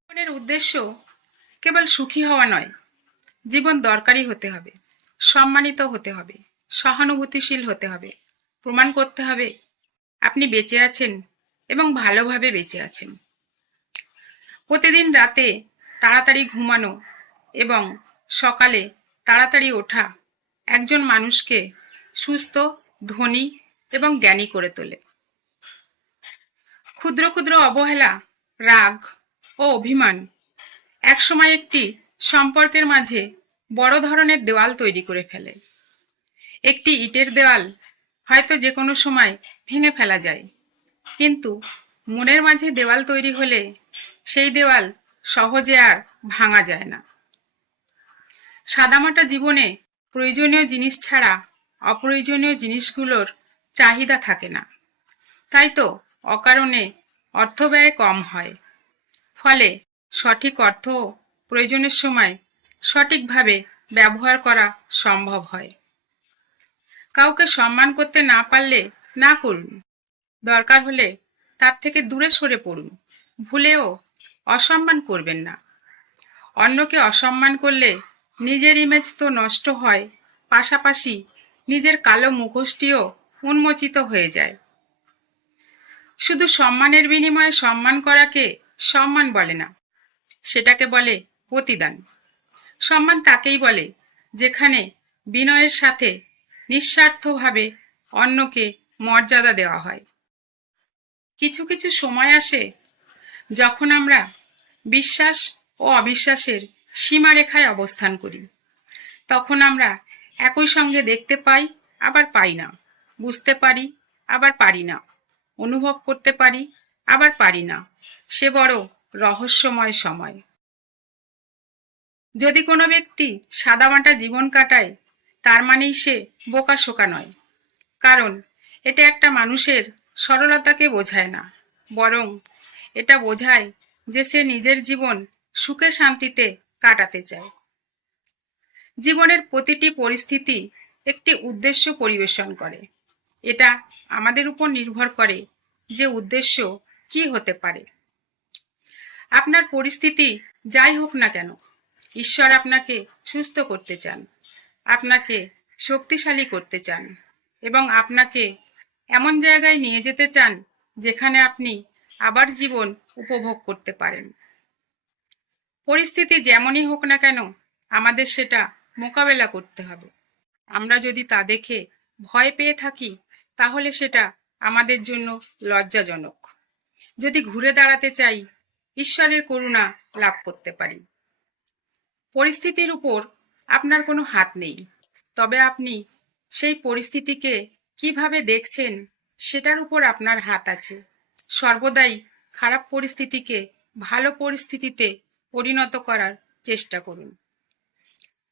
জীবনের উদ্দেশ্য কেবল সুখী হওয়া নয়, জীবন দরকারি হতে হবে, সম্মানিত হতে হবে, সহানুভূতিশীল হতে হবে, প্রমাণ করতে হবে আপনি বেঁচে আছেন এবং ভালোভাবে বেঁচে আছেন। প্রতিদিন রাতে তাড়াতাড়ি ঘুমানো এবং সকালে তাড়াতাড়ি ওঠা একজন মানুষকে সুস্থ, ধনী এবং জ্ঞানী করে তোলে। ক্ষুদ্র ক্ষুদ্র অবহেলা, রাগ ও অভিমান একসময় একটি সম্পর্কের মাঝে বড় ধরনের দেওয়াল তৈরি করে ফেলে। একটি ইটের দেওয়াল হয়তো যে কোনো সময় ভেঙে ফেলা যায়, কিন্তু মনের মাঝে দেওয়াল তৈরি হলে সেই দেওয়াল সহজে আর ভাঙা যায় না। সাদামাটা জীবনে প্রয়োজনীয় জিনিস ছাড়া অপ্রয়োজনীয় জিনিসগুলোর চাহিদা থাকে না, তাই তো অকারণে অর্থব্যয় কম হয়। ফলে সঠিক অর্থ প্রয়োজনের সময় সঠিকভাবে ব্যবহার করা সম্ভব হয়। কাউকে সম্মান করতে না পারলে না করুন, দরকার হলে তার থেকে দূরে সরে পড়ুন, ভুলেও অসম্মান করবেন না। অন্যকে অসম্মান করলে নিজের ইমেজ তো নষ্ট হয়, পাশাপাশি নিজের কালো মুখোশটিও উন্মোচিত হয়ে যায়। শুধু সম্মানের বিনিময়ে সম্মান করাকে সম্মান বলে না, সেটাকে বলে প্রতিদান। সম্মান তাকেই বলে যেখানে বিনয়ের সাথে নিঃস্বার্থভাবে অন্যকে মর্যাদা দেওয়া হয়। কিছু কিছু সময় আসে যখন আমরা বিশ্বাস ও অবিশ্বাসের সীমারেখায় অবস্থান করি। তখন আমরা একই সঙ্গে দেখতে পাই, আবার পাই না, বুঝতে পারি, আবার পারি না, অনুভব করতে পারি, আবার পারি না। সে বড় রহস্যময় সময়। যদি কোনো ব্যক্তি সাদামাটা জীবন কাটায়, তার মানেই সে বোকাশোকা নয়, কারণ এটা একটা মানুষের সরলতাকে বোঝায় না, বরং এটা বোঝায় যে সে নিজের জীবন সুখে শান্তিতে কাটাতে চায়। জীবনের প্রতিটি পরিস্থিতি একটি উদ্দেশ্য পরিবেশন করে। এটা আমাদের উপর নির্ভর করে যে উদ্দেশ্য কি হতে পারে। আপনার পরিস্থিতি যাই হোক না কেন, ঈশ্বর আপনাকে সুস্থ করতে চান, আপনাকে শক্তিশালী করতে চান এবং আপনাকে এমন জায়গায় নিয়ে যেতে চান যেখানে আপনি আবার জীবন উপভোগ করতে পারেন। পরিস্থিতি যেমনই হোক না কেন, আমাদের সেটা মোকাবেলা করতে হবে। আমরা যদি তা দেখে ভয় পেয়ে থাকি, তাহলে সেটা আমাদের জন্য লজ্জাজনক। যদি ঘুরে দাঁড়াতে চাই, ঈশ্বরের করুণা লাভ করতে পারি। পরিস্থিতির উপর আপনার কোনো হাত নেই, তবে আপনি সেই পরিস্থিতিকে কিভাবে দেখছেন সেটার উপর আপনার হাত আছে। সর্বদাই খারাপ পরিস্থিতিকে ভালো পরিস্থিতিতে পরিণত করার চেষ্টা করুন।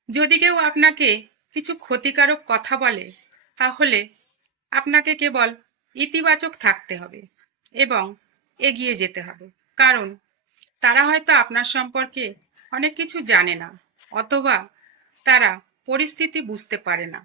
যদি কেউ আপনাকে কিছু ক্ষতিকারক কথা বলে, তাহলে আপনাকে কেবল ইতিবাচক থাকতে হবে এবং এগিয়ে যেতে হবে, কারণ তারা হয়তো আপনার সম্পর্কে অনেক কিছু জানে না, অথবা তারা পরিস্থিতি বুঝতে পারে না।